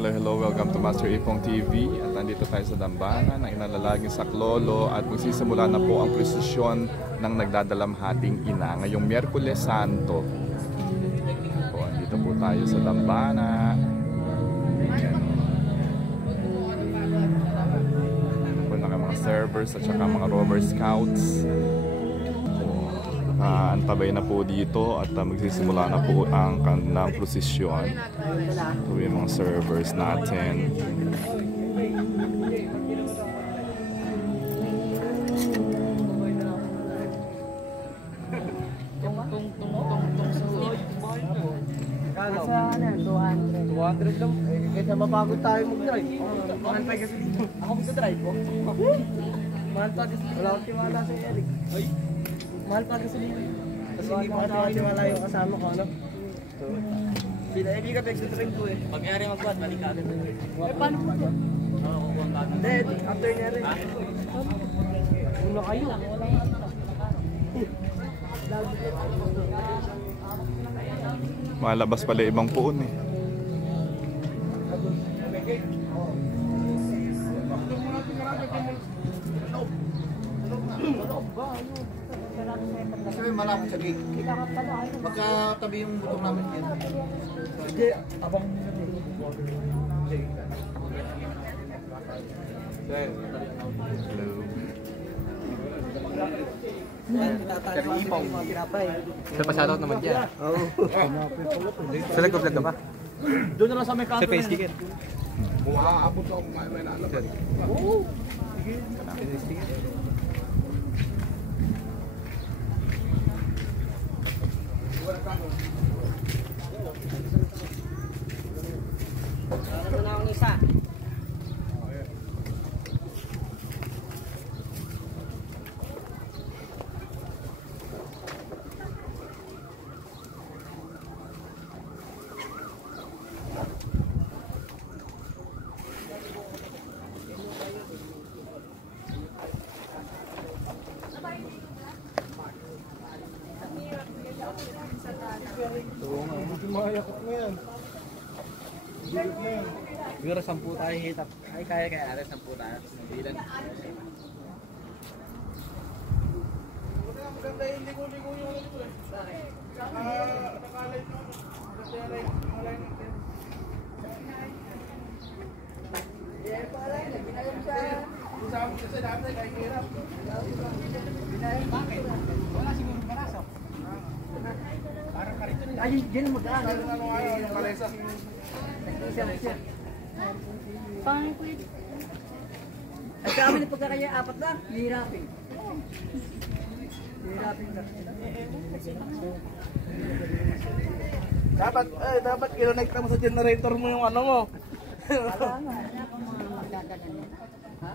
Hello, welcome to Master Ipong TV. At nandito tayo sa Dambana ng Inalalaging Saklolo at magsisimula na po ang prosesyon ng nagdadalamhating ina ngayong Miyerkules Santo. Po, andito po tayo sa Dambana. Po na mga servers at saka mga rover scouts. Antabay na po dito at magsisimula na po ang kanilang prosesyon. Ito yung mga servers natin. Sa 200 lang. Kaya mapagod tayo mag-drive. Mahal pa kasi dito. Ako mag-drive ko. Mahal pa kasi. Wala akong tiwala sa Eric. Mahal pa kasi dito. Kasi hindi pa tiwala yung kasama ko, ano? Sila Eric ka pag-drive ko eh. Pag nangyari mag-buat, balik ka agad. Paano po ito? Hindi, after niya rin. Una kayo. Malabas pala ibang puon eh. Kasi may malapit sa gate. Magkatabi yung motor namin yan. Hindi, abang Sa pa-shoutout naman dyan. Oo. Sa nag-vlog ka ba? Doon na lang sa may kanto. Sa face ticket. Kung makakaabot ako kung may nalabas. Oo. Ano na akong isa? Siguro 10 tayo hitap. Ay, kaya ate 10 tayo. Bilan. Maganda yung ligo-ligo yung ano ito eh. Nakalay na. Maganda yung malay natin. Eh, palay, nagpinayam siya. Usapin kasi dati kahit hirap. Bakit? Wala siguro parasok. Parang karito nila. Ay, dyan ang mag-aan. Ano ngayon, yung kalesa. Pangit po yun. At kami na pagkakaya 4 na, hihirapin. Hihirapin ka. Dapat kinonect mo sa generator mo yung ano mo. Wala nga. Wala akong mga magkakanan. Ha?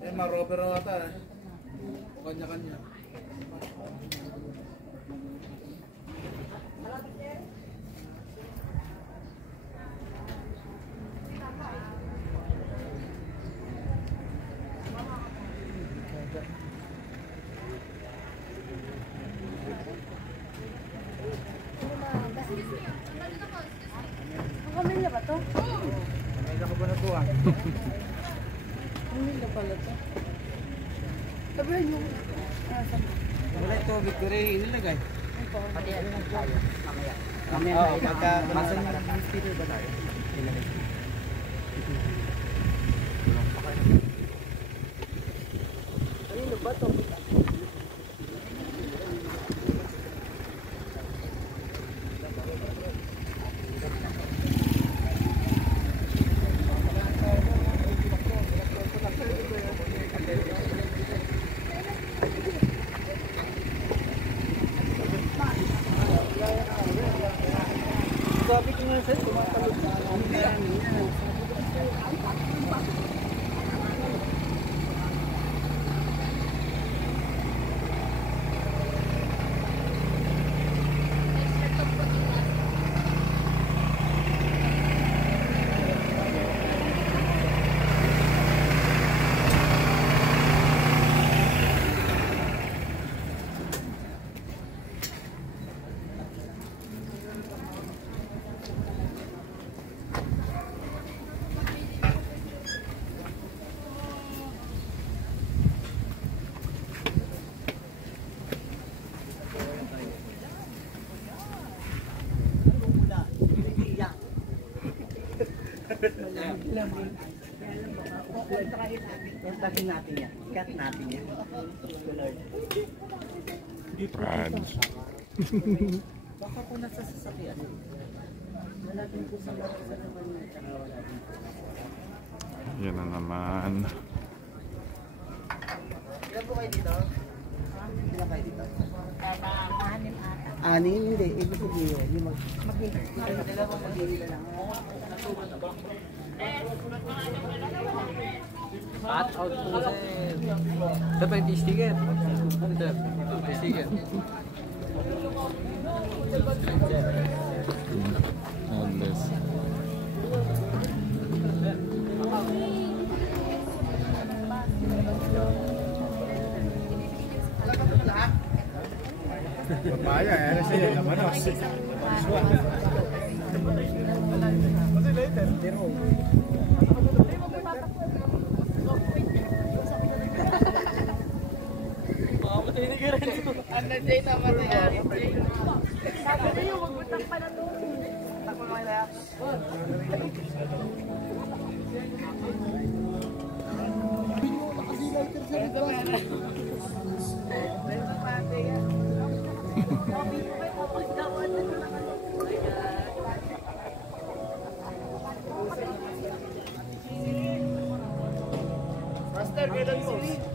Eh, ma-rover ata eh. O kanya-kanya. Pamilya ba to? Pamilya ko ba na po ah? Pamilya pala to. Sabihan yung... Wala ito, Victory, inilagay. Pati ano lang tayo. Mamaya. Oo, pagka masan yung speaker ba tayo? Inilagay. Ano ba to? Sabi ko nga sa'yo, tumatalog na ang Takin natin yan. Cut natin yan. Raj. Baka po nasa sasakyan. Wala din po sa naman. Yan na naman. Ilan po kayo dito? Ilan kayo dito? Anim, hindi. Ibig sabihin, yung Ilan po mag-iila lang? Cut out po sa... Dapat yung sticker. Sticker. Endless. Papaya, ano siya yung lamanos. Master, kailan po?